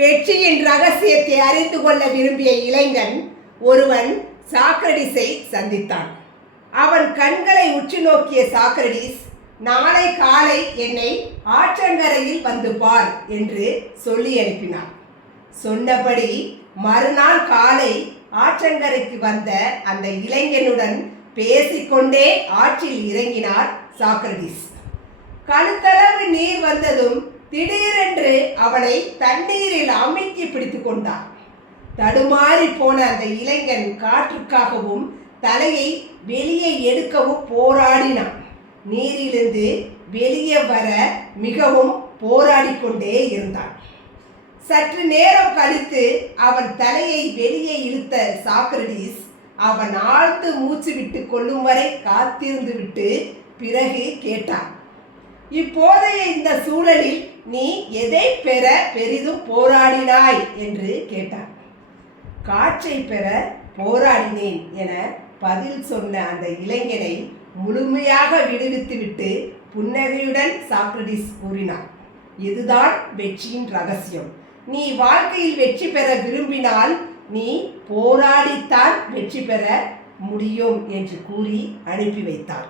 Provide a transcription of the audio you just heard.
வெற்றியின் ரகசியத்தை அறிந்து கொள்ள விரும்பிய இளைஞன் ஒருவன் சாக்ரடிஸை சந்தித்தான். அவன் கண்களை உற்று நோக்கிய சாக்ரடிஸ், நாளை காலை என்னை ஆற்றங்கரையில் வந்து பார் என்று சொல்லி அனுப்பினார். சொன்னபடி மறுநாள் காலை ஆற்றங்கரைக்கு வந்த அந்த இளைஞனுடன் பேசிக்கொண்டே ஆற்றில் இறங்கினார் சாக்ரடிஸ். கழுத்தளவு நீர் வந்ததும் திடீரென்று அவனை தண்ணீரில் அமுக்கி பிடித்து கொண்டார். தடுமாறி போன அந்த இளைஞன் காற்றுக்காகவும் தலையை வெளியே எடுக்கவும் போராடினான். நீரிலிருந்து வெளியே வர மிகவும் போராடி கொண்டே இருந்தான். சற்று நேரம் கழித்து அவன் தலையை வெளியே இழுத்த சாக்ரடிஸ் அவன் ஆழ்ந்து மூச்சு விட்டு கொள்ளும் வரை காத்திருந்து விட்டு பிறகு கேட்டான், இப்போதைய இந்த சூழலில் நீ எதை பெற பெரிதும் போராடினாய் என்று கேட்டான். காற்றை பெற போராடினேன் என பதில் சொன்ன அந்த இளைஞனை முழுமையாக விடுவித்துவிட்டு புன்னகையுடன் சாக்ரடிஸ் கூறினார், இதுதான் வெற்றியின் ரகசியம். நீ வாழ்க்கையில் வெற்றி பெற விரும்பினால் நீ போராடித்தான் வெற்றி பெற முடியும் என்று கூறி அனுப்பி வைத்தார்.